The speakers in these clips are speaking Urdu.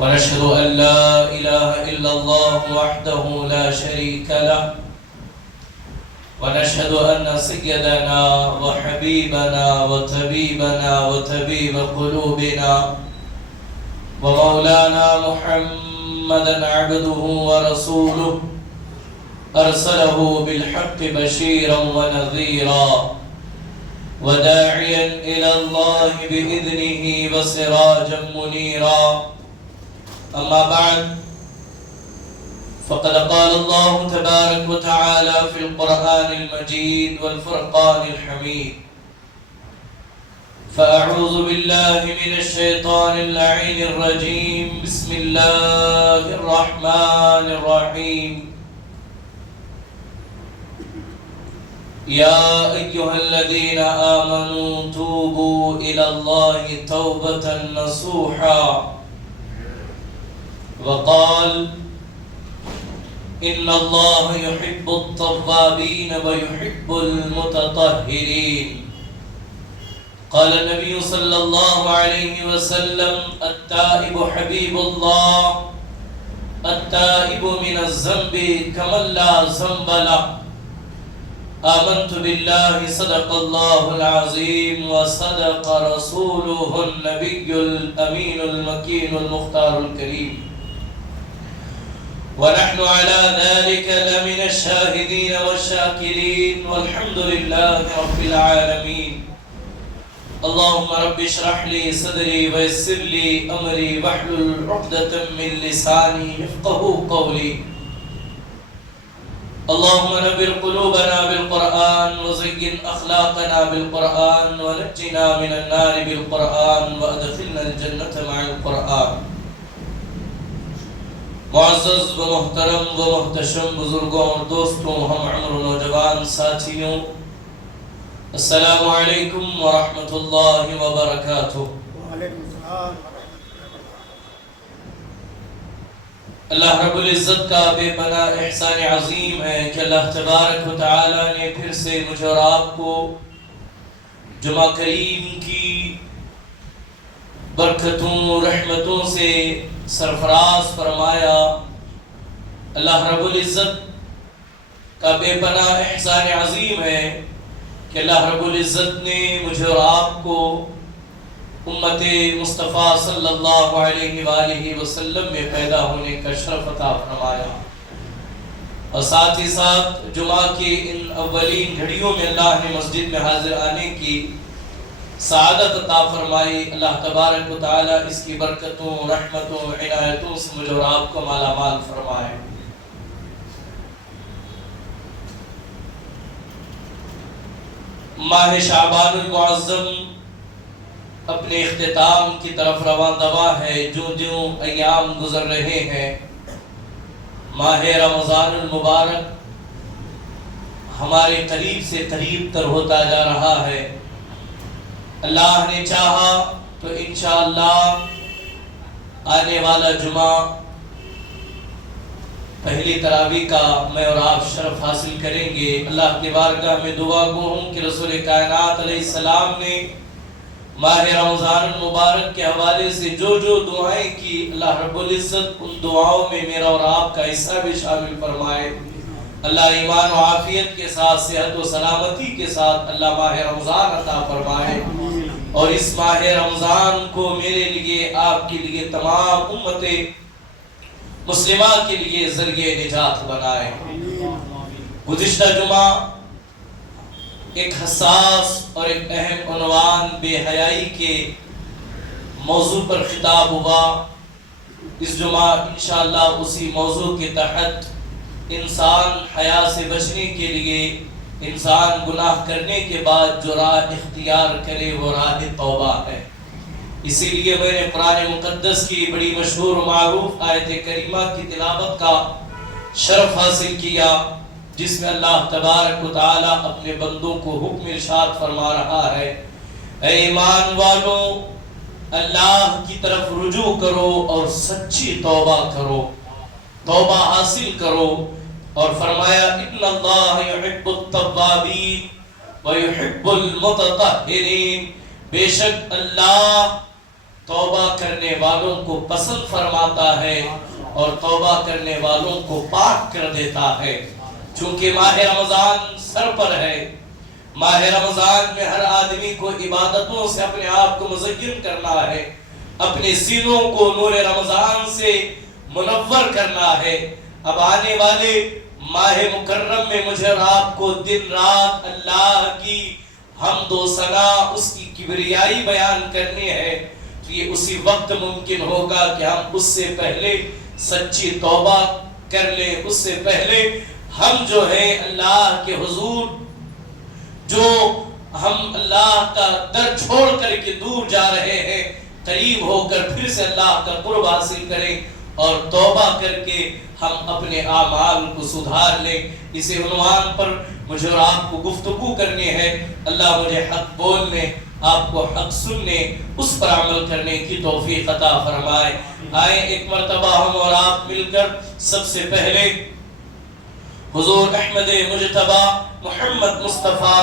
ونشهد أن لا إله إلا الله وحده لا شريك له ونشهد أن سيدنا وحبيبنا وطبيبنا وطبيب قلوبنا ومولانا محمدا عبده ورسوله أرسله بالحق بشيرا ونذيرا وداعيا إلى الله بإذنه وسراجا منيرا. أما بعد، فقد قال الله تبارك وتعالى في القرآن المجيد والفرقان الحميد: فأعوذ بالله من الشيطان اللعين الرجيم. بسم الله الرحمن الرحيم. يا أيها الذين آمنوا توبوا إلى الله توبة نصوحا. وقال: إن الله يحب التوابين ويحب المتطهرين. قال النبي صلى الله عليه وسلم: التائب حبيب الله، التائب من الذنب كمن لا ذنب له. آمنت بالله صدق الله العظيم وصدق رسوله النبي الأمين المكين المختار الكريم، ونحن على ذلك لمن الشاهدين والشاكرين، والحمد لله رب العالمين. اللهم رب اشرح لي صدري ويسر لي أمري واحلل عقدة من لساني يفقهوا قولي. اللهم نبر قلوبنا بالقرآن وزين أخلاقنا بالقرآن ونجنا من النار بالقرآن وأدخلنا الجنة مع القرآن. معزز و محترم و محتشم بزرگوں اور دوستوں، ہم عمر و نوجوان ساتھیوں، السلام علیکم ورحمۃ اللہ وبرکاتہ۔ وعلیکم السلام۔ اللہ رب العزت کا بے پناہ احسان عظیم ہے کہ اللہ تبارک و تعالی نے پھر سے مجھے اور آپ کو جمعہ کریم کی برکتوں رحمتوں سے سرفراز فرمایا۔ اللہ رب العزت کا بے پناہ احسان عظیم ہے کہ اللہ رب العزت نے مجھے اور آپ کو امت مصطفیٰ صلی اللہ علیہ وآلہ وسلم میں پیدا ہونے کا شرف عطا فرمایا، اور ساتھ ہی ساتھ جمعہ کی ان اولین گھڑیوں میں اللہ نے مسجد میں حاضر آنے کی سعادت عطا فرمائی۔ اللہ تبارک و تعالی اس کی برکتوں، رحمتوں، عنایتوں سے مجھے اور آپ کو مالا مال فرمائے۔ ماہ شعبان المعظم اپنے اختتام کی طرف رواں دواں ہے۔ جو ایام گزر رہے ہیں، ماہ رمضان المبارک ہمارے قریب سے قریب تر ہوتا جا رہا ہے۔ اللہ نے چاہا تو انشاءاللہ آنے والا جمعہ پہلی تراویح کا میں اور آپ شرف حاصل کریں گے۔ اللہ کی بارگاہ میں دعا گو ہوں کہ رسول کائنات علیہ السلام نے ماہ رمضان المبارک کے حوالے سے جو دعائیں کی، اللہ رب العزت ان دعاؤں میں میرا اور آپ کا حصہ بھی شامل فرمائے۔ اللہ ایمان و عافیت کے ساتھ، صحت و سلامتی کے ساتھ اللہ ماہ رمضان عطا فرمائے، اور اس ماہ رمضان کو میرے لیے، آپ کے لیے، تمام امت مسلمہ کے لیے ذریعہ نجات بنائے۔ گزشتہ جمعہ ایک حساس اور ایک اہم عنوان بے حیائی کے موضوع پر خطاب ہوا۔ اس جمعہ انشاءاللہ اسی موضوع کے تحت انسان حیا سے بچنے کے لیے، انسان گناہ کرنے کے بعد جو راہ اختیار کرے وہ راہ توبہ ہے۔ اسی لیے میں نے قرآن مقدس کی بڑی مشہور و معروف آیت کریمہ کی تلاوت کا شرف حاصل کیا، جس میں اللہ تبارک و تعالی اپنے بندوں کو حکم ارشاد فرما رہا ہے: اے ایمان والو، اللہ کی طرف رجوع کرو اور سچی توبہ کرو، توبہ حاصل کرو۔ اور فرمایا: ان اللہ یحب التوابین ویحب المتطہرین، بے شک اللہ توبہ کرنے والوں کو پسند فرماتا ہے اور توبہ کرنے والوں کو پاک کر دیتا ہے۔ چونکہ ماہ رمضان سر پر ہے، ماہ رمضان میں ہر آدمی کو عبادتوں سے اپنے آپ کو مزین کرنا ہے، اپنے سینوں کو نور رمضان سے منور کرنا ہے۔ اب آنے والے ماہ مکرم میں مجھے اور آپ کو دن رات اللہ کی حمد و ثنا، اس کی کبریائی بیان کرنی ہے، تو یہ اسی وقت ممکن ہوگا کہ ہم اس سے پہلے سچی توبہ کر لیں، اس سے پہلے ہم جو ہے اللہ کے حضور، جو ہم اللہ کا در چھوڑ کر کے دور جا رہے ہیں، قریب ہو کر پھر سے اللہ کا قرب حاصل کریں اور توبہ کر کے ہم اپنے اعمال کو سدھار لیں۔ اسی عنوان پر مجھے اور آپ کو گفتگو کرنی ہے۔ اللہ مجھے حق بولنے، آپ کو حق سننے، اس پر عمل کرنے کی توفیق عطا فرمائے۔ آئیں ایک مرتبہ ہم اور آپ مل کر سب سے پہلے حضور احمد مجتبی محمد مصطفیٰ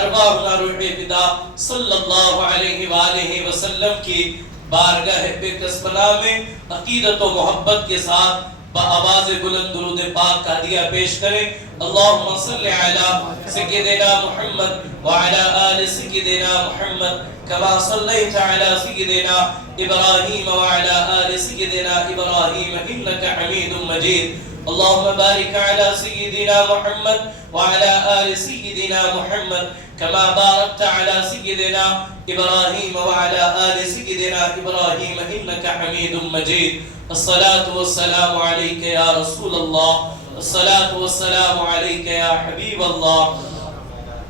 ارواحنا روح فدا صلی اللہ علیہ وآلہ وسلم کی بارگاہ بے کسبنا میں عقیدت و محبت کے ساتھ بآواز بلند درود پاک کا ہدیہ پیش کریں۔ اللہم صلی علی سیدنا محمد وعلی آل سیدنا محمد کما صلیت علی سیدنا ابراہیم وعلی آل سیدنا ابراہیم انکا حمید مجید۔ اللهم بارك على سيدنا محمد وعلى آل سيدنا محمد كما باركت على سيدنا إبراهيم وعلى آل سيدنا إبراهيم إنك حميد مجيد۔ الصلاة والسلام عليك يا رسول الله، الصلاة والسلام عليك يا حبيب الله،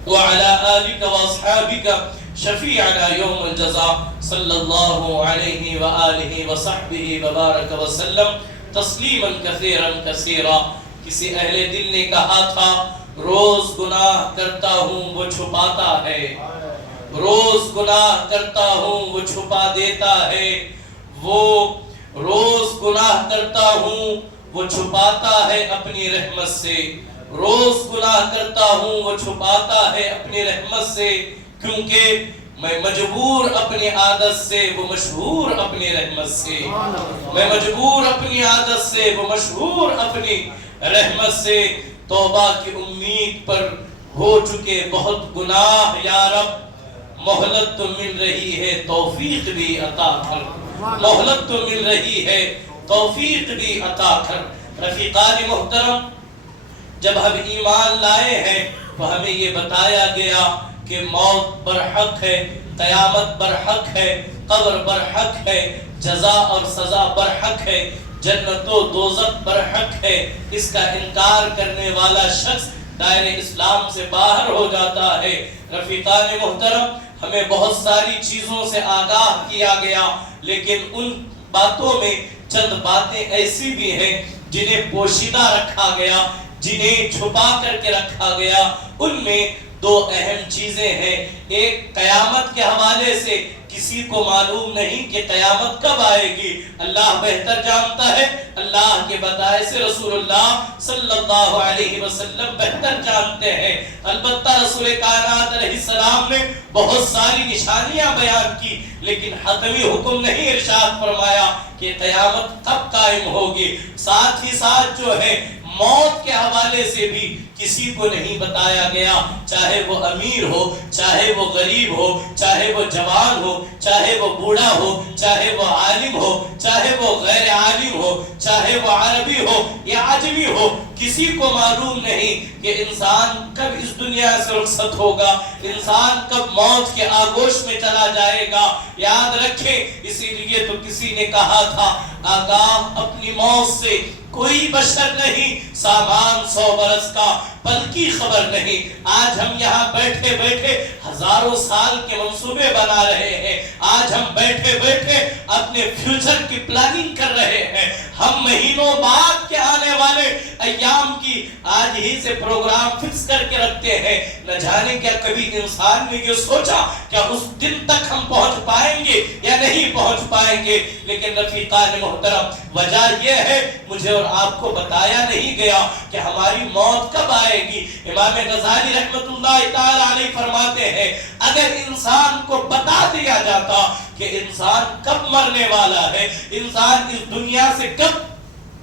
وعلى آلك وأصحابك شفيعنا يوم الجزاء صلى الله عليه وآله وصحبه وبارك وسلم تسلیما کثیرا کثیرا۔ کسی اہل دل نے کہا تھا روز گناہ کرتا ہوں وہ چھپاتا ہے، روز گناہ کرتا ہوں وہ چھپا دیتا ہے، وہ روز گناہ کرتا ہوں وہ چھپاتا ہے اپنی رحمت سے، روز گناہ کرتا ہوں وہ چھپاتا ہے اپنی رحمت سے، کیونکہ میں مجبور اپنی عادت سے وہ مشہور اپنی رحمت سے، میں مجبور اپنی عادت سے وہ مشہور اپنی رحمت سے۔ توبہ کی امید پر ہو چکے بہت گناہ یا رب، مہلت تو مل رہی ہے توفیق بھی عطا کر، مہلت تو مل رہی ہے توفیق بھی عطا کر۔ رفیقان محترم، جب ہم ایمان لائے ہیں تو ہمیں یہ بتایا گیا کہ موت برحق ہے، قیامت برحق ہے، قبر برحق ہے، جزا اور سزا برحق ہے، جنت و دوزخ برحق ہے۔ اس کا انکار کرنے والا شخص دائرہ اسلام سے باہر ہو جاتا ہے۔ رفیقان محترم، ہمیں بہت ساری چیزوں سے آگاہ کیا گیا، لیکن ان باتوں میں چند باتیں ایسی بھی ہیں جنہیں پوشیدہ رکھا گیا، جنہیں چھپا کر کے رکھا گیا۔ ان میں دو اہم چیزیں ہیں۔ ایک، قیامت کے حوالے سے کسی کو معلوم نہیں کہ قیامت کب آئے گی، اللہ بہتر جانتا ہے، اللہ کے بتائے سے رسول اللہ صلی اللہ علیہ وسلم بہتر جانتے ہیں۔ البتہ رسول کائنات علیہ السلام نے بہت ساری نشانیاں بیان کی، لیکن حتمی حکم نہیں ارشاد فرمایا کہ قیامت کب قائم ہوگی۔ ساتھ ہی ساتھ جو ہے موت کے حوالے سے بھی کسی کو نہیں بتایا گیا، چاہے وہ امیر ہو، چاہے وہ غریب ہو، چاہے وہ جوان ہو، چاہے وہ بوڑھا ہو، چاہے وہ عالم ہو، چاہے وہ غیر عالم ہو، چاہے وہ عربی ہو یا عجمی ہو، کسی کو معلوم نہیں کہ انسان کب اس دنیا سے رخصت ہوگا، انسان کب موت کے آغوش میں چلا جائے گا۔ یاد رکھیں، اسی لیے تو کسی نے کہا تھا آگاہ اپنی موت سے کوئی بشر نہیں، سامان 100 برس کا پل کی خبر نہیں۔ آج ہم یہاں بیٹھے بیٹھے ہزاروں سال کے منصوبے بنا رہے ہیں، آج ہم بیٹھے بیٹھے اپنے فیوچر کی پلاننگ کر رہے ہیں، ہم مہینوں بعد کے آنے والے ایام کی آج ہی سے پروگرام فکس کر کے رکھتے ہیں۔ نہ جانے کیا کبھی انسان نے یہ سوچا کیا اس دن تک ہم پہنچ پائیں گے یا نہیں پہنچ پائیں گے۔ لیکن رفیقان محترم، وجہ یہ ہے مجھے اور اور آپ کو بتایا نہیں گیا کہ ہماری موت کب آئے گی۔ امام غزالی رحمت اللہ تعالی علیہ فرماتے ہیں اگر انسان کو بتا دیا جاتا کہ انسان کب مرنے والا ہے، انسان اس دنیا سے کب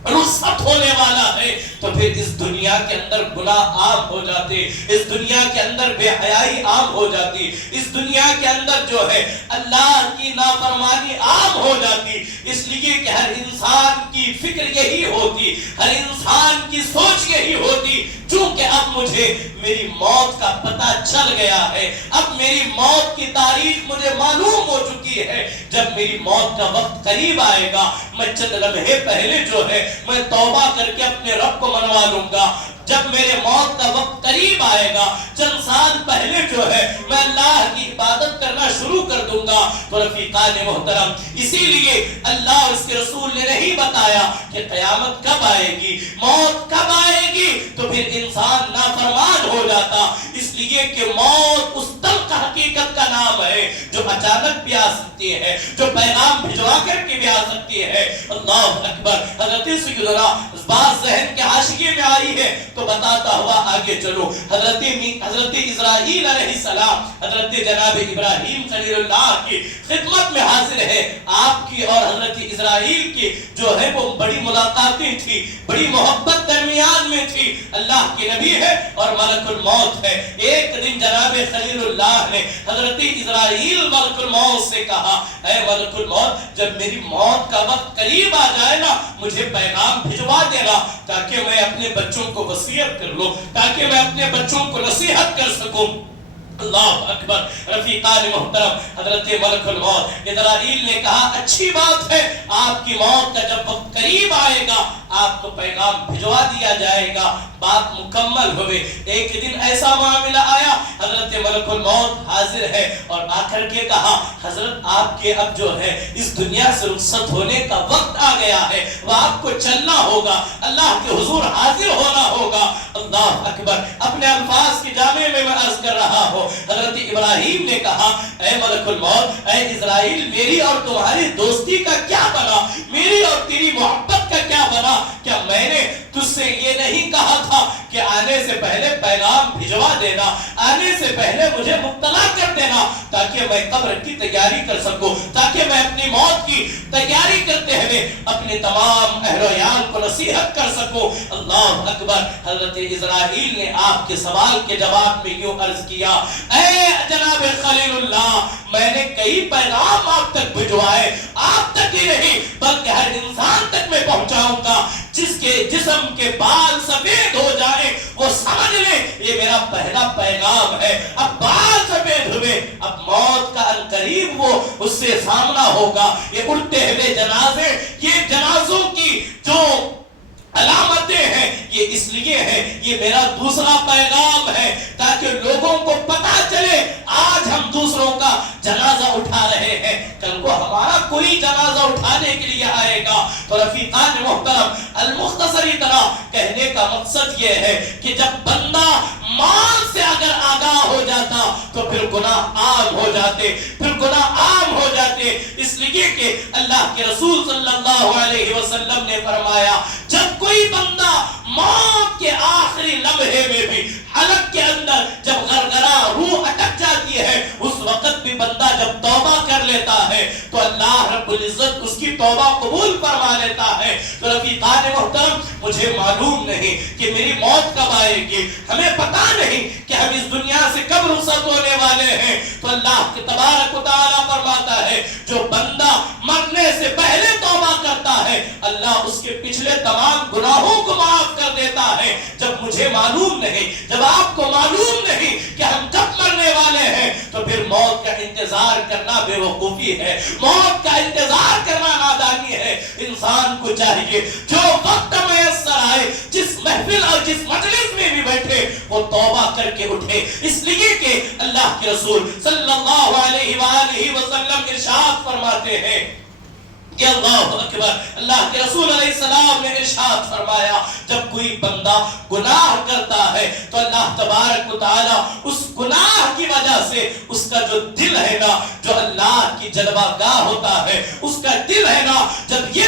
رخصت ہونے والا ہے، تو پھر اس دنیا کے اندر گناہ عام ہو جاتے، اس دنیا کے اندر بے حیائی عام ہو جاتی، اس دنیا کے اندر جو ہے اللہ کی نافرمانی عام ہو جاتی۔ اس لیے کہ ہر انسان کی فکر یہی ہوتی، ہر انسان کی سوچ یہی ہوتی، چونکہ اب مجھے میری موت کا پتہ چل گیا ہے، اب میری موت کی تاریخ مجھے معلوم ہو چکی ہے، جب میری موت کا وقت قریب آئے گا میں چند لمحے پہلے جو ہے میں توبہ کر کے اپنے رب کو منوا لوں گا، جب میرے موت کا وقت قریب آئے گا چند سال پہلے جو ہے میں اللہ کی عبادت کرنا شروع کر دوں گا۔ تو رفیقان محترم، اسی لیے اللہ اور اس کے رسول نے نہیں بتایا کہ قیامت کب آئے گی، موت کب آئے گی، تو پھر انسان نافرمان ہو جاتا، اس لیے کہ موت اس تلخ حقیقت کا نام ہے جو اچانک بھی آ سکتی ہے، جو پیغام بھجوا کر کے بھی آ سکتی ہے۔ اللہ اکبر۔ حضرت سیدنا بعض ذہن کے حاشیے میں آئی ہے تو بتاتا ہوا آگے چلو۔ حضرت اسرائیل علیہ السلام، حضرت جناب ابراہیم خلیل اللہ کی خدمت میں حاضر ہے۔ آپ کی اور حضرت اسرائیل کی جو ہے وہ بڑی ملاقاتیں تھی، بڑی محبت درمیان میں تھی۔ اللہ کے نبی ہے اور ملک الموت ہے۔ ایک دن جناب خلیل اللہ نے حضرت اسرائیل ملک الموت سے کہا، اے ملک الموت، جب میری موت کا وقت قریب آ جائے نا مجھے پیغام بھجوا دینا تاکہ میں اپنے بچوں کو وصیت کر لوں، تاکہ میں اپنے بچوں کو نصیحت کر سکوں۔ اللہ اکبر۔ رفیقان محترم، حضرت ملک الموت اسرائیل نے کہا اچھی بات ہے، آپ کی موت کا جب وقت قریب آئے گا آپ کو پیغام بھجوا دیا جائے گا۔ بات مکمل ہوئے، ایک دن ایسا معاملہ آیا، حضرت ملک الموت حاضر ہے اور آ کر کے کہا حضرت آپ کے اب جو ہے اس دنیا سے رخصت ہونے کا وقت آ گیا ہے، وہ آپ کو چلنا ہوگا، اللہ کے حضور حاضر ہونا ہوگا۔ اللہ اکبر۔ اپنے الفاظ کی جامع میں عرض کر رہا ہوں، حضرت ابراہیم نے کہا اے ملک الموت، اے اسرائیل، میری اور تمہاری دوستی کا کیا بنا، میری اور تیری محبت کا کیا بنا؟ کیا میں نے تجھ سے یہ نہیں کہا تھا کہ آنے سے پہلے پیغام بھجوا دینا، آنے سے پہلے مجھے مطلع کر دینا تاکہ میں قبر کی تیاری کر سکوں، تاکہ میں اپنی موت کی تیاری کرتے ہوئے اپنے تمام اہل و عیال کو نصیحت کر سکوں۔ اللہ اکبر۔ حضرت اسرائیل نے آپ کے سوال کے جواب میں یوں عرض کیا، اے جناب خلیل اللہ، میں نے کئی پیغام آپ تک بھجوائے، آپ تک ہی نہیں بلکہ ہر انسان تک میں پہنچاؤں گا، جس کے جسم کے بال سفید ہو جائیں وہ سمجھ لے یہ میرا پہلا پیغام ہے۔ اب بال سفید ہوئے، اب موت کا عنقریب وہ اس سے سامنا ہوگا۔ یہ اڑتے ہوئے جنازے، یہ جنازوں کی جو علامتیں ہیں یہ اس لیے ہے، یہ میرا دوسرا پیغام ہے تاکہ لوگوں کو پتا چلے آج ہم دوسروں کا جنازہ اٹھا رہے ہیں، کل کو ہمارا کوئی جنازہ اٹھانے کے لیے آئے گا۔ تو رفیقان محترم، المختصری طرح کہنے کا مقصد یہ ہے کہ جب بندہ مال سے اگر آگاہ ہو جاتا تو پھر گناہ عام ہو جاتے، پھر گناہ عام ہو جاتے، اس لیے کہ اللہ کے رسول صلی اللہ علیہ وسلم نے فرمایا جب کوئی بندہ موت کے آخری لمحے میں بھی حلق کے اندر جب غرغرہ روح اٹک جاتی ہے اس وقت بھی بندہ جب توبہ کر لیتا ہے تو اللہ رب العزت اس کی توبہ قبول فرما لیتا ہے۔ تو رفیقان محترم، مجھے معلوم نہیں کہ میری موت کب آئے گی، ہمیں پتا نہیں کہ ہم اس دنیا سے کب رخصت ہونے والے ہیں، تو اللہ کے تبارک و تعالیٰ فرماتا ہے جو بندہ مرنے سے پہلے توبہ کرتا ہے اللہ اس کے پچھلے تمام گناہوں کو معاف کر دیتا ہے۔ جب مجھے معلوم نہیں، جب آپ کو معلوم نہیں کہ ہم کب مرنے والے ہیں تو پھر موت کا انتظار کرنا بے وقوفی ہے، موت کا انتظار کرنا نادانی ہے۔ انسان کو چاہیے جو وقت میسر آئے، جس محفل اور جس مجلس میں بھی بیٹھے وہ توبہ کر کے اٹھے، اس لیے کہ اللہ کے رسول صلی اللہ علیہ وآلہ وسلم ارشاد فرماتے ہیں کہ اللہ اکبر، اللہ کے رسول علیہ السلام نے ارشاد فرمایا جب کوئی بندہ گناہ کرتا ہے تو اللہ تبارک و تعالی اس گناہ کی وجہ سے اس کا جو دل ہے نا، جو اللہ کی جلوہ گاہ ہوتا ہے، اس کا دل ہے نا، جب یہ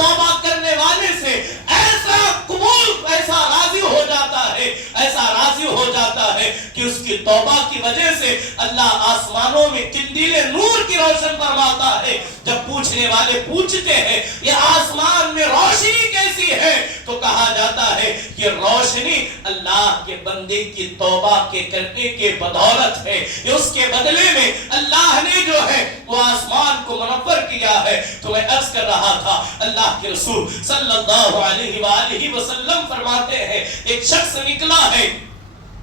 توبہ کرنے والے سے ایسا قبول، ایسا راضی ہو جاتا ہے، ایسا راضی ہو جاتا ہے کہ اس کی توبہ کی وجہ سے اللہ آسمانوں میں قندیل نور کی روشن فرماتا ہے۔ جب پوچھنے والے پوچھتے ہیں یہ آسمان میں روشنی کیسی ہے، تو کہا جاتا ہے یہ روشنی اللہ کے بندے کی توبہ کے کرنے کے بدولت ہے، یہ اس کے بدلے میں اللہ نے جو ہے وہ آسمان کو منور کیا ہے۔ تو میں عرض کر رہا تھا اللہ کے رسول صلی اللہ علیہ وآلہ وسلم فرماتے ہیں ایک شخص نکلا ہے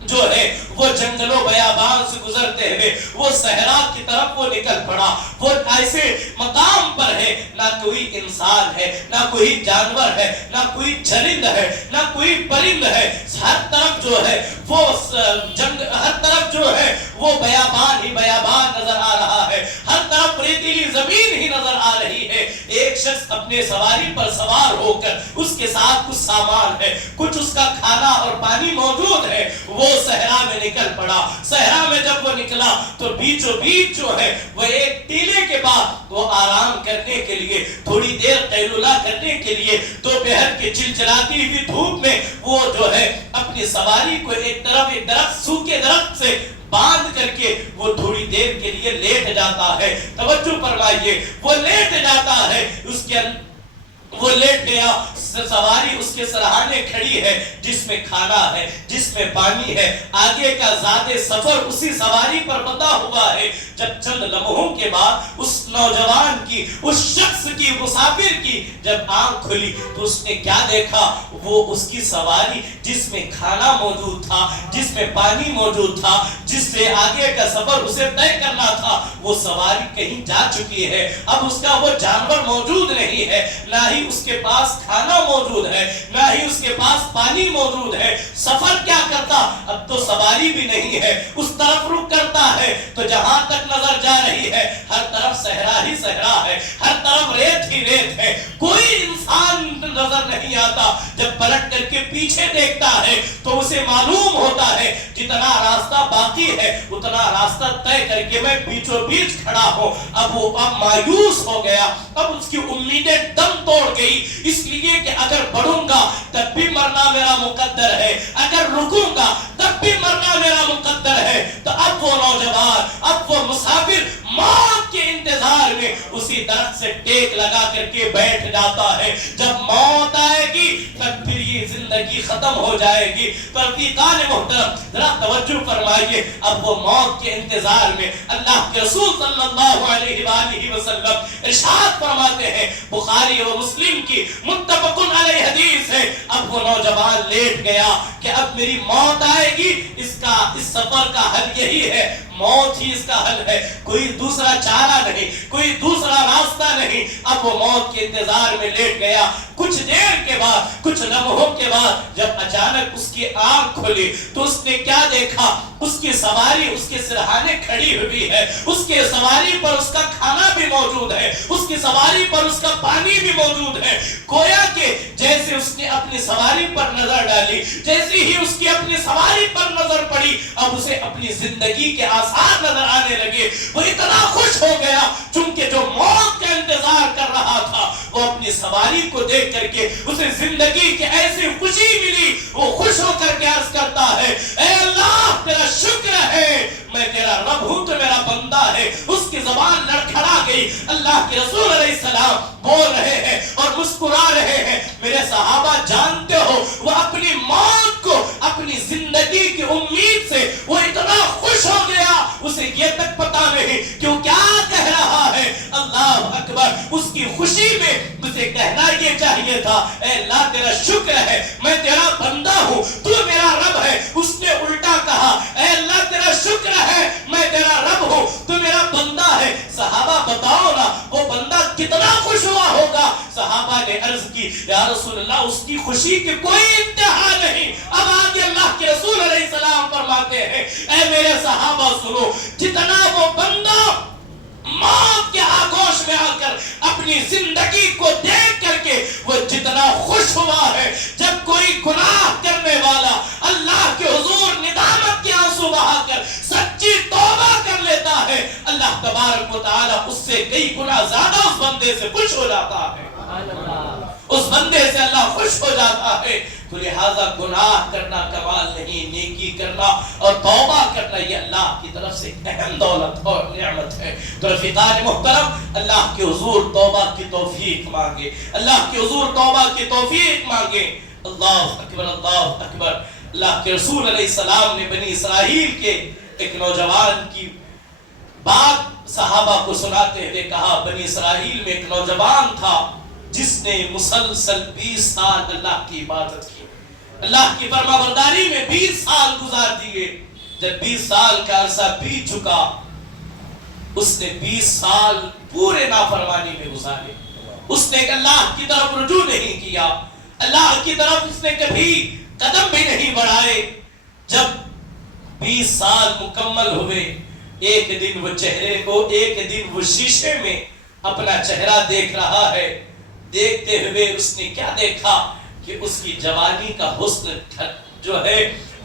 جو ہے وہ جنگلوں بیابان سے گزرتے ہوئے وہ صحرا کی طرف وہ نکل پڑا۔ وہ ایسے مقام پر ہے نہ کوئی انسان ہے، نہ کوئی جانور ہے، نہ کوئی چرند ہے، نہ کوئی پرند ہے، ہر طرف جو ہے وہ ہر طرف جو ہے وہ بیابان ہی بیابان نظر آ رہا ہے، ہر طرف ریتیلی زمین ہی نظر آ رہی ہے۔ ایک شخص اپنے سواری پر سوار ہو کر اس کے ساتھ کچھ سامان ہے، کچھ اس کا کھانا اور پانی موجود ہے، وہ صحرا میں نکل پڑا۔ صحرا میں جب وہ نکلا تو بیچوں بیچ جو ہے وہ ایک ٹیلے کے بعد وہ آرام کرنے کے لیے، تھوڑی دیر قیلولہ کرنے کے لیے دوپہر کی چلچلاتی ہوئی دھوپ میں وہ جو ہے اپنی سواری کو ایک طرف ایک درخت سوکھے درخت سے باندھ کر کے وہ تھوڑی دیر کے لیے لیٹ جاتا ہے۔ توجہ فرمائیے، وہ لیٹ جاتا ہے، اس کے وہ لیٹ گیا، سواری اس کے سرہانے کھڑی ہے جس میں کھانا ہے، جس میں پانی ہے، آگے کا ذات سفر اسی سواری پر بندھا ہوا ہے۔ جب چند لمحوں کے بعد اس نوجوان کی، اس شخص کی، مسافر کی جب آنکھ کھلی تو اس نے کیا دیکھا؟ وہ اس کی سواری جس میں کھانا موجود تھا، جس میں پانی موجود تھا، جس سے آگے کا سفر اسے طے کرنا تھا، وہ سواری کہیں جا چکی ہے۔ اب اس کا وہ جانور موجود نہیں ہے، نہ ہی اس کے پاس کھانا موجود ہے، نہ ہی اس کے پاس پانی موجود ہے۔ سفر کیا کرتا؟ اب تو سواری بھی نہیں ہے، اس طرف رخ کرتا ہے تو جہاں تک نظر جا رہی ہے ہر طرف صحرا ہی صحرا ہے، ہر طرف ریت ہی ریت ہے، کوئی انسان نظر نہیں آتا۔ جب پلٹ کر کے پیچھے دیکھتا ہے تو اسے معلوم ہوتا ہے جتنا راستہ باقی ہے اتنا راستہ طے کر کے میں بیچوں بیچ کھڑا ہوں۔ اب وہ مایوس ہو گیا، اب اس کی امیدیں دم توڑ گئی، اس لیے کہ اگر بڑھوں گا تب بھی مرنا میرا مقدر ہے، اگر رکوں گا تب بھی مرنا میرا مقدر ہے۔ تو اب وہ نوجوان، اب وہ مسافر موت کے انتظار میں اسی درخت سے ٹیک لگا کر کے بیٹھ جاتا ہے۔ جب موت آئے گی تب پھر یہ زندگی ختم ہو جائے گی۔ رفیقان محترم ذرا توجہ فرمائیے، اب وہ موت کے انتظار میں اللہ کے رسول صلی اللہ علیہ وآلہ وسلم ارشاد فرماتے ہیں، بخاری و مسلم کی متفق علیہ حدیث ہے، اب وہ نوجوان لیٹ گیا کہ اب میری موت آئے گی، اس سفر کا حل یہی ہے، موت ہی اس کا حل ہے، کوئی دوسرا چارہ نہیں، کوئی دوسرا راستہ نہیں۔ اب وہ موت کے انتظار میں لیٹ گیا۔ کچھ دیر کے بعد، کچھ لمحوں کے بعد جب اچانک اس کی آنکھ کھلی تو اس نے کیا دیکھا؟ اس کی سواری اس کے سرہانے کھڑی ہوئی ہے، اس کے سواری پر اس کا کھانا بھی موجود ہے، اس کی سواری پر اس کا پانی بھی موجود ہے۔ گویا کہ جیسے اس نے اپنی سواری پر نظر ڈالی، جیسے ہی اس کی اپنی سواری پر نظر پڑی، اب اسے اپنی زندگی کے آثار نظر آنے لگے۔ وہ اتنا خوش ہو گیا چونکہ جو موت کا انتظار کر رہا تھا وہ اپنی سواری کو دیکھ کر کے اسے زندگی کی ایسی خوشی ملی، وہ خوش ہو کر کے عرض کرتا ہے، اے اللہ تیرا شکر ہے، میں تیرا رب ہوں تو میرا بندہ ہے۔ اس کی زبان لڑکھڑا گئی۔ اللہ کے رسول علیہ السلام بول رہے ہیں اور مسکرا رہے ہیں۔ میرے صحابہ جانتے ہو وہ اپنی موت کو، اپنی زندگی کی امید سے وہ اتنا خوش ہو گیا، اسے یہ تک پتا نہیں کہ وہ کیا کہہ رہا ہے۔ اللہ اکبر، اس کی خوشی میں اسے کہنا یہ چاہیے تھا، اے اللہ تیرا شکر ہے، میں تیرا بندہ ہوں، تو میرا رب ہے۔ اس نے الٹا کہا، اے اللہ تیرا شکر ہے، میں تیرا رب ہوں، تو میرا بندہ ہے۔ صحابہ بتاؤ نا وہ بندہ کتنا خوش ہوا ہوگا۔ صحابہ نے عرض کی، یا رسول اللہ اس کی خوشی کی کوئی انتہا نہیں۔ اب آگے اللہ کے رسول علیہ السلام فرماتے ہیں، اے میرے صحابہ سنو، جتنا وہ بندہ موت کے آغوش میں آ کر اپنی زندگی کو دیکھ کر کے وہ جتنا خوش ہوا ہے، جب کوئی گناہ کرنے والا اللہ کے حضور ندامت کے آنسو بہا کر سچی توبہ کر لیتا ہے، اللہ تبارک و تعالی اس سے کئی گنا زیادہ اس بندے سے خوش ہو جاتا ہے۔ جاتا ہے. تو لہذا گناہ کرنا کمال نہیں، نیکی کرنا اور توبہ کرنا یہ اللہ کی طرف سے اہم دولت اور نعمت ہے. تو رفیقان محترم، اللہ کے حضور توبہ کی توفیق مانگے، اللہ کے حضور توبہ کی توفیق مانگے. اللہ اکبر، اللہ اکبر. اللہ کے رسول علیہ السلام نے بنی اسرائیل کے ایک نوجوان کی بات صحابہ کو سناتے ہوئے کہا، بنی اسرائیل میں ایک نوجوان تھا جس نے مسلسل 20 سال اللہ کی عبادت کی، اللہ کی فرما برداری میں 20 سال گزار دیے. جب 20 سال کا عرصہ بیت چکا، اس نے 20 سال پورے نافرمانی میں گزارے. اس نے اللہ کی طرف رجوع نہیں کیا، اللہ کی طرف اس نے کبھی قدم بھی نہیں بڑھائے. جب 20 سال مکمل ہوئے، ایک دن وہ چہرے کو، ایک دن وہ شیشے میں اپنا چہرہ دیکھ رہا ہے. دیکھتے ہوئے اس نے کیا دیکھا کہ اس کی جوانی کا حسن جو ہے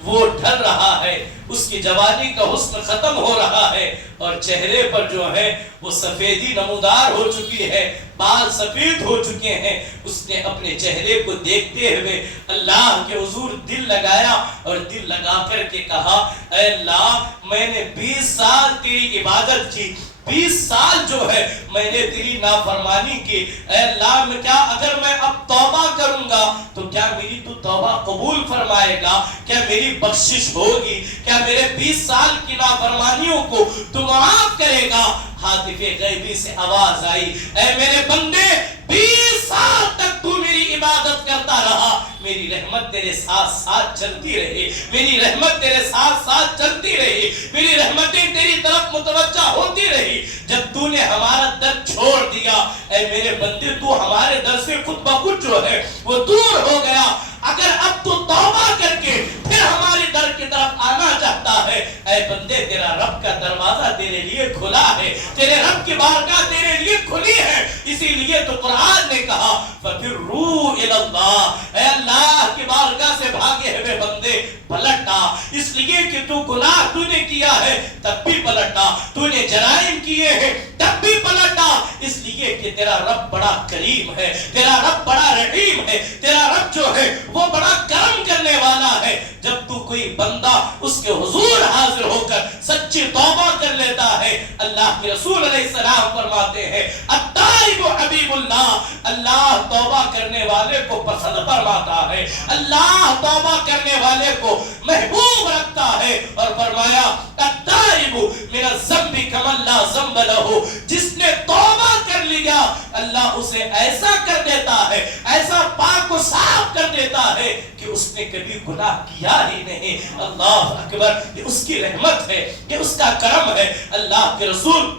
وہ ڈھل رہا ہے، اس کی جوانی کا حسن ختم ہو رہا ہے، اور چہرے پر جو ہے وہ سفیدی نمودار ہو چکی ہے، بال سفید ہو چکے ہیں. اس نے اپنے چہرے کو دیکھتے ہوئے اللہ کے حضور دل لگایا اور دل لگا کر کے کہا، اے اللہ، میں نے 20 سال تیری عبادت کی، 20 سال جو ہے میں نے تیری نافرمانی کی. اے اللہ، اگر میں اب توبہ کروں گا تو کیا میری تو توبہ قبول فرمائے گا؟ کیا میری بخشش ہوگی؟ کیا میرے 20 سال کی نافرمانیوں کو تو معاف کرے گا؟ ہاتف غیبی سے آواز آئی، اے میرے بندے، 20 سال تک تو میری عبادت کرتا رہا، میری رحمت تیرے ساتھ ساتھ چلتی رہی، میری رحمت تیرے ساتھ ساتھ چلتی رہی، میری رحمتیں تیری طرف متوجہ ہوتی رہی. جب تو نے ہمارا در چھوڑ دیا، اے میرے بندے، تو ہمارے در سے خود بخود جو ہے وہ دور ہو گیا. اگر اب تو توبہ کر کے پھر ہمارے در کی طرف آنا چاہتا ہے، اے بندے، تیرا رب کا دروازہ تیرے لیے کھلا ہے، تیرے رب کی بارگاہ تیرے لیے کھلی ہے. اسی لیے تو قرآن نے کہا، فَفِرُّوا إِلَى اللَّهِ، اے اللہ کی بارگاہ سے بھاگے ہوئے بندے پلٹ آ. اس لیے کہ تو گناہ تو نے کیا ہے تب بھی پلٹ آ، تو نے جرائم کیے ہیں تب بھی پلٹ آ. اس لیے کہ تیرا رب بڑا کریم ہے، تیرا رب بڑا رحیم ہے، تیرا رب جو ہے وہ بڑا کرم کرنے والا ہے. جب تو کوئی بندہ اس کے حضور حاضر ہو کر سچی توبہ کر لیتا ہے، اللہ کے رسول علیہ السلام فرماتے ہیں، التائب حبیب اللہ، اللہ توبہ کرنے والے کو پسند فرماتا ہے، اللہ توبہ کرنے والے کو محبوب رکھتا ہے. اور فرمایا، التائب من الذنب کمن لا ذنب لہ، جس نے توبہ کر لیا اللہ اسے ایسا کر دیتا ہے، ایسا پاک و صاف کر دیتا ہے کہ اس نے کبھی گناہ کیا ہی نہیں. اللہ اکبر، یہ اس کی رحمت ہے، یہ اس کا کرم ہے. اللہ کے رسول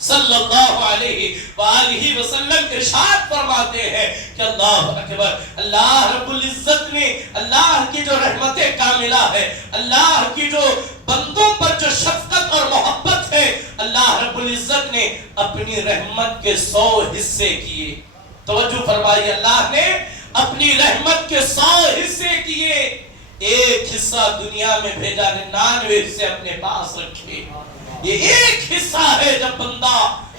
صلی اللہ علیہ وآلہ وسلم ارشاد فرماتے ہیں کہ اللہ اکبر، اللہ رب العزت نے، اللہ کی جو رحمت کاملہ ہے، اللہ کی جو بندوں پر جو شفقت اور محبت ہے، اللہ رب العزت نے اپنی رحمت کے 100 حصے کیے. توجہ فرمائیے، اللہ نے اپنی رحمت کے 100 حصے کیے، ایک حصہ دنیا میں بھیجا، 99 حصے اپنے پاس رکھے. یہ ایک حصہ ہے جب بندہ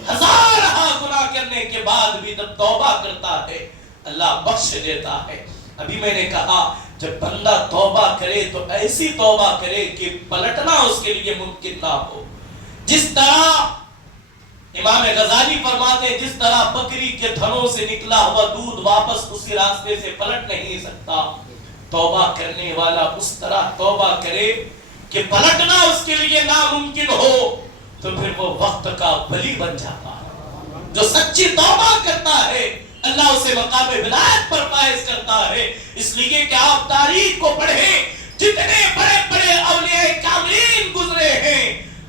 ہزارہ گناہ کرنے کے بعد بھی جب توبہ کرتا ہے اللہ بخش دیتا ہے. ابھی میں نے کہا جب بندہ توبہ کرے تو ایسی توبہ کرے کہ پلٹنا اس کے لیے ممکن نہ ہو. جس طرح امام غزالی فرماتے ہیں، جس طرح بکری کے تھنوں سے نکلا ہوا دودھ واپس اسی راستے سے پلٹ نہیں سکتا، توبہ کرنے والا اس طرح توبہ کرے کہ پلٹنا اس کے لیے ناممکن ہو، تو پھر وہ وقت کا ولی بن جاتا ہے. جو سچی توبہ کرتا ہے اللہ اسے مقام ولایت پر فائز کرتا ہے. اس لیے کہ آپ تاریخ کو پڑھیں، جتنے بڑے بڑے اولیاء کاملین گزرے ہیں،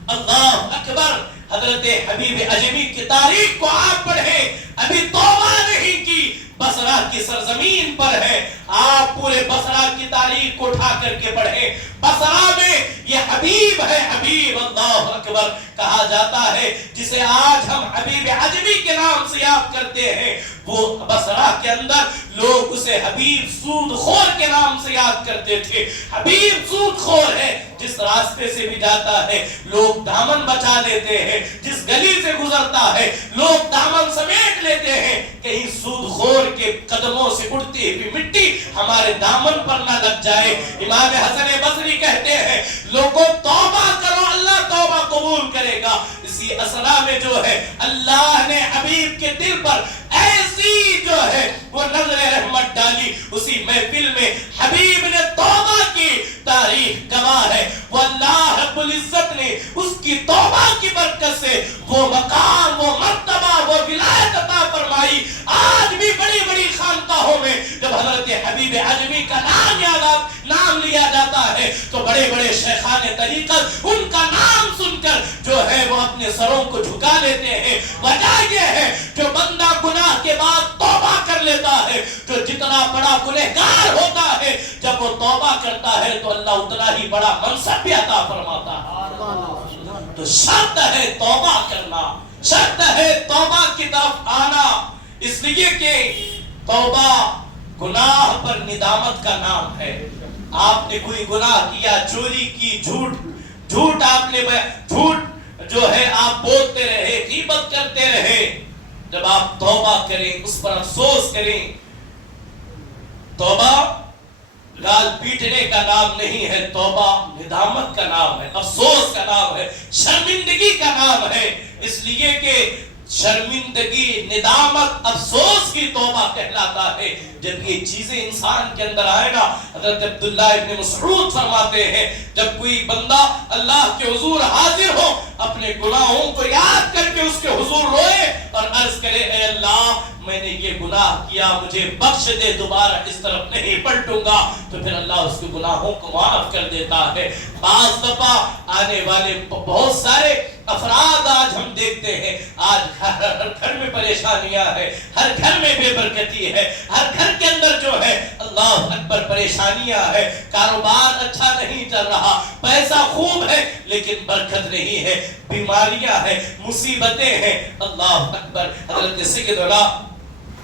اللہ اکبر، حضرت حبیب عجمی کی تاریخ کو آپ پڑھیں، ابھی توبہ نہیں کی، بصرہ کی سرزمین پر ہے. آپ پورے بصرہ کی تاریخ کو اٹھا کر کے پڑھیں، بصرہ میں یہ حبیب ہے، حبیب، اللہ اکبر. کہا جاتا ہے جسے آج ہم حبیب عجمی کے نام سے یاد کرتے ہیں، وہ بصرہ کے اندر لوگ اسے حبیب سود خور کے نام سے یاد کرتے تھے. حبیب سود خور ہے، جس راستے سے بھی جاتا ہے لوگ دامن بچا لیتے ہیں، جس گلی سے گزرتا ہے لوگ دامن سمیٹ لیتے ہیں، کہیں سود خور کے کے قدموں سے اڑتی ہوئی مٹی ہمارے دامن پر نہ لگ جائے۔ امام حسن بصری کہتے ہیں لوگوں توبہ کرو، اللہ توبہ قبول کرے گا۔ اسی اسنا میں جو ہے اللہ نے حبیب کے دل پر ایسی جو ہے وہ نظر رحمت ڈالی، اسی محفل میں حبیب نے توبہ کی، تاریخ گواہ ہے۔ وہ اللہ رب العزت نے اس کی توبہ کی برکت سے وہ مقام، وہ مرتبہ، وہ ولایت عطا فرمائی۔ آج بھی بڑی بڑی خانقاہوں میں جب حضرت حبیب عجمی کا نام لیا جاتا ہے تو بڑے بڑے شیخان طریقت ان کا نام سن کر جو ہے وہ اپنے سروں کو جھکا لیتے ہیں۔ وجہ یہ ہے جو بندہ گناہ کے بعد توبہ کر لیتا ہے، جو جتنا بڑا گنہگار ہوتا ہے جب وہ توبہ کرتا ہے تو اللہ اتنا ہی بڑا منصب بھی عطا فرماتا ہے۔ تو شرط ہے توبہ کرنا، شرط ہے توبہ کی طرف آنا، اس لیے کہ توبہ گناہ پر ندامت کا نام ہے۔ آپ نے کوئی گناہ کیا، چوری کی، جھوٹ آپ نے جھوٹ جو ہے آپ بولتے رہے، غیبت کرتے رہے، جب آپ توبہ کریں اس پر افسوس کریں۔ توبہ گال پیٹنے کا نام نہیں ہے، توبہ ندامت کا نام ہے، افسوس کا نام ہے، شرمندگی کا نام ہے۔ اس لیے کہ شرمندگی، ندامت، افسوس کی توبہ کہلاتا ہے۔ جب یہ چیزیں انسان کے اندر آئے نا، حضرت عبداللہ ابن مسعود فرماتے ہیں جب کوئی بندہ اللہ کے حضور حاضر ہو، اپنے گناہوں کو یاد کر کے اس کے حضور روئے اور عرض کرے اے اللہ میں نے یہ گناہ کیا، مجھے بخش دے، دوبارہ اس طرف نہیں پلٹوں گا، تو پھر اللہ اس کے گناہوں کو معاف کر دیتا ہے۔ بعض دفعہ آنے والے بہت سارے افراد آج ہم دیکھتے ہیں، آج ہر گھر میں پریشانیاں ہیں، ہر گھر میں بے برکتی ہے، ہر گھر کے اندر جو ہے اللہ اکبر پریشانیاں ہے، کاروبار اچھا نہیں چل رہا، پیسہ خوب ہے لیکن برکت نہیں ہے، بیماریاں ہیں، مصیبتیں ہیں، اللہ اکبر۔ حضرت سیدنا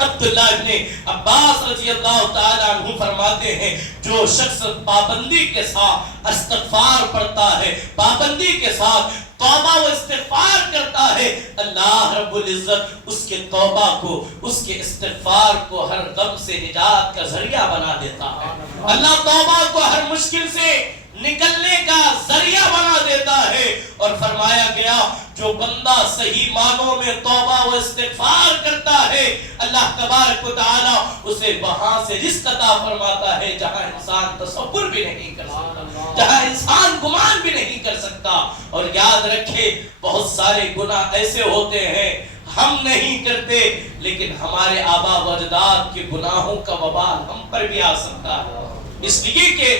عبداللہ ابن عباس رضی اللہ تعالیٰ عنہ فرماتے ہیں جو شخص پابندی کے ساتھ استغفار پڑھتا ہے، پابندی کے ساتھ توبہ و استغفار کرتا ہے، اللہ رب العزت اس کے توبہ کو، اس کے استغفار کو ہر غم سے نجات کا ذریعہ بنا دیتا ہے۔ اللہ توبہ کو ہر مشکل سے نکلنے کا ذریعہ بنا دیتا ہے۔ اور فرمایا گیا جو بندہ صحیح معنوں میں توبہ و استغفار کرتا ہے، اللہ تبارک و تعالی اسے وہاں سے رزق عطا فرماتا ہے جہاں انسان تصور بھی نہیں کر سکتا، جہاں انسان گمان بھی نہیں کر سکتا۔ اور یاد رکھے بہت سارے گناہ ایسے ہوتے ہیں ہم نہیں کرتے لیکن ہمارے آبا و اجداد کے گناہوں کا وبال ہم پر بھی آ سکتا ہے، اس لیے کہ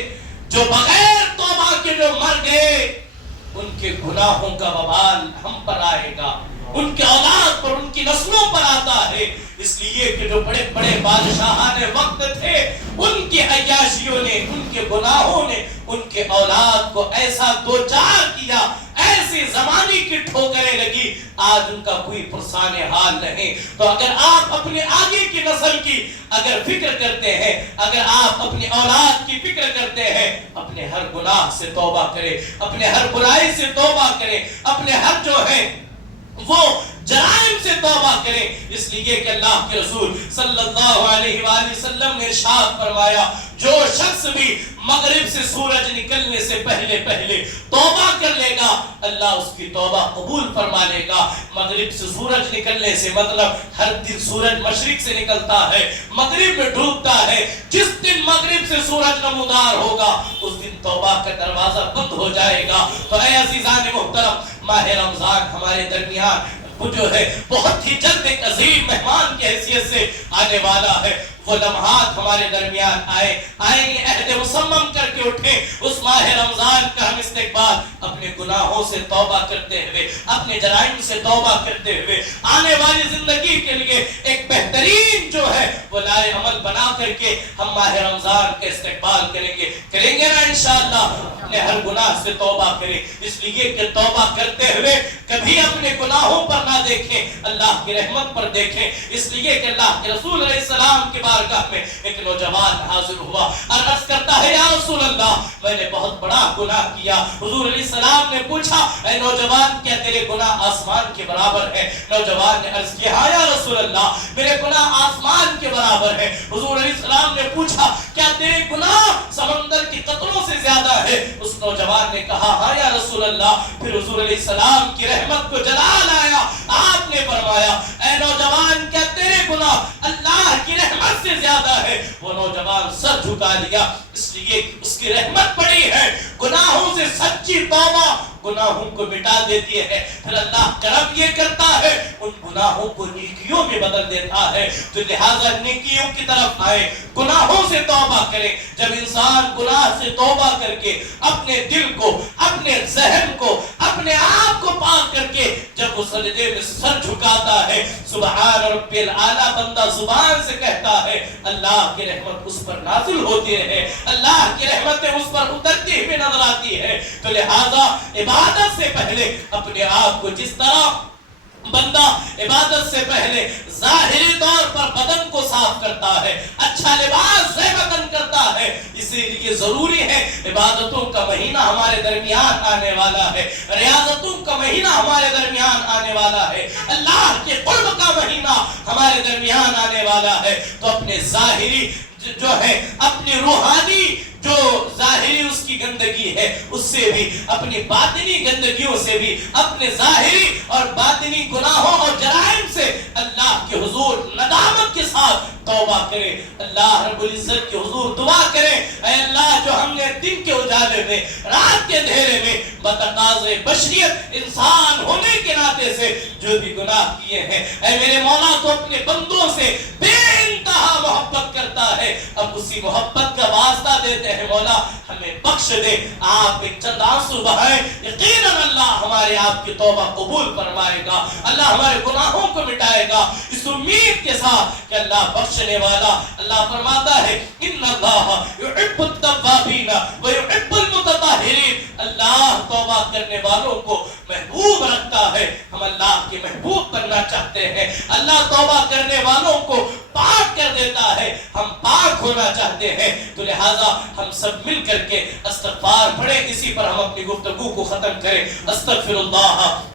جو بغیر توبہ کے جو مر گئے ان کے گناہوں کا وبال ہم پر آئے گا، ان کے اولاد پر، ان کی نسلوں پر آتا ہے۔ اس لیے کہ جو بڑے بڑے بادشاہان وقت تھے ان کی عیاشیوں نے، ان کے گناہوں نے ان کے اولاد کو ایسا دوچار کیا، ایسی زمانے کی ٹھوکریں لگی، آج ان کا کوئی پرسان حال نہیں۔ تو اگر آپ اپنے آگے کی نسل کی اگر فکر کرتے ہیں، اگر آپ اپنی اولاد کی فکر کرتے ہیں، اپنے ہر گناہ سے توبہ کریں، اپنے ہر برائی سے توبہ کریں، اپنے ہر جو ہے وہ جرائم سے توبہ کریں۔ اس لیے کہ اللہ کے رسول صلی اللہ علیہ وآلہ وسلم نے ارشاد فرمایا جو شخص بھی مغرب سے سورج نکلنے سے پہلے توبہ کر لے گا اللہ اس کی توبہ قبول فرما لے گا۔ مغرب سے سورج نکلنے سے مطلب ہر دن سورج مشرق سے نکلتا ہے، مغرب میں ڈوبتا ہے، جس دن مغرب سے سورج نمودار ہوگا اس دن توبہ کا دروازہ بند ہو جائے گا۔ تو اے عزیزان محترم، ماہ رمضان ہمارے درمیان وہ جو ہے بہت ہی جلد ایک عظیم مہمان کی حیثیت سے آنے والا ہے۔ وہ لمحات ہمارے درمیان آئیں گے، عہد مسمم کر کے اٹھیں اس ماہ رمضان کا ہم استقبال اپنے گناہوں سے توبہ کرتے ہوئے، اپنے جرائم سے توبہ کرتے ہوئے آنے والی زندگی کے لیے ایک بہترین جو ہے وہ لائے عمل بنا کر کے ہم ماہ رمضان کا استقبال کریں گے نا انشاءاللہ۔ اپنے ہر گناہ سے توبہ کریں، اس لیے کہ توبہ کرتے ہوئے کبھی اپنے گناہوں پر نہ دیکھیں، اللہ کی رحمت پر دیکھیں۔ اس لیے کہ اللہ کے رسول علیہ السلام کی بارگاہ میں ایک نوجوان حاضر ہوا اور عرض کرتا ہے یا رسول اللہ میں نے بہت بڑا گناہ کیا۔ حضور علیہ السلام نے پوچھا اے نوجوان کیا تیرے گناہ آسمان کے برابر ہے؟ نوجوان نے عرض کیا ہاں یا رسول اللہ میرے گناہ آسمان کے برابر ہے۔ حضور علیہ السلام نے پوچھا کیا تیرے گناہ سمندر کی قطروں سے زیادہ ہے؟ اس نوجوان نے کہا ہاں یا رسول اللہ۔ پھر حضور علیہ السلام کی رحمت کو جلال آیا، آپ نے فرمایا اے نوجوان کیا تیرے گناہ اللہ کی رحمت سے زیادہ ہے؟ وہ نوجوان سر جھکا لیا، اس لیے اس کی رحمت بڑی ہے۔ گناہوں سے سچی توبہ گناہوں کو مٹا دیتی ہے، پھر اللہ کرم یہ کرتا ہے ان گناہوں کو نیکیوں میں بدل دیتا ہے۔ تو لہٰذا نیکیوں کی طرف آئے، گناہوں سے توبہ کریں۔ جب انسان گناہ سے توبہ کر کے اپنے دل کو، اپنے ذہن کو، اپنے آپ کو پاک کر کے جب وہ سجدے میں سر جھکاتا ہے سبحان ربی الاعلیٰ بندہ زبان سے کہتا ہے اللہ کی رحمت اس پر نازل ہوتی ہے، اللہ کی رحمتیں اس پر اترتی ہوئی نظر آتی ہے۔ تو لہٰذا عبادت سے پہلے اپنے آپ کو جس طرح بندہ عبادت سے پہلے ظاہری طور پر بدن کو صاف کرتا ہے، اچھا لباس زیبتن کرتا ہے، اسی لیے ضروری ہے عبادتوں کا مہینہ ہمارے درمیان آنے والا ہے، ریاضتوں کا مہینہ ہمارے درمیان آنے والا ہے، اللہ کے قرب کا مہینہ ہمارے درمیان آنے والا ہے۔ تو اپنے ظاہری جو ہے اپنی روحانی جو ظاہری اس کی گندگی ہے اس سے بھی، اپنی باطنی گندگیوں سے بھی، اپنے ظاہری اور باطنی گناہوں اور جرائم سے اللہ کے حضور ندامت کے ساتھ توبہ کرے، اللہ رب العزت کے حضور دعا کرے اے اللہ جو ہم نے دن کے اجالے میں، رات کے اندھیرے میں بتقاضے بشریت انسان ہونے کے ناطے سے جو بھی گناہ کیے ہیں، اے میرے مولا تو اپنے بندوں سے بے انتہا محبت کرتا ہے، اب اسی محبت کا واسطہ دیتے ہیں مولا ہمیں بخش دے، آپ ایک چند آنسو بہائیں، یقیناً اللہ ہمارے آپ کی توبہ قبول فرمائے گا، اللہ ہمارے گناہوں کو مٹائے گا، اس امید کے ساتھ کہ اللہ بخشنے والا۔ اللہ فرماتا ہے ان اللہ یحب التوابین ویحب المتطہرین، اللہ توبہ کرنے والوں کو محبوب رکھتا ہے، ہم اللہ کے محبوب بننا چاہتے ہیں، اللہ توبہ کرنے والوں کو پاک کر دیتا ہے، ہم پاک ہونا چاہتے ہیں۔ تو لہٰذا ہم سب مل کر کے استغفار پڑھیں، اسی پر ہم اپنی گفتگو کو ختم کریں۔ استغفر اللہ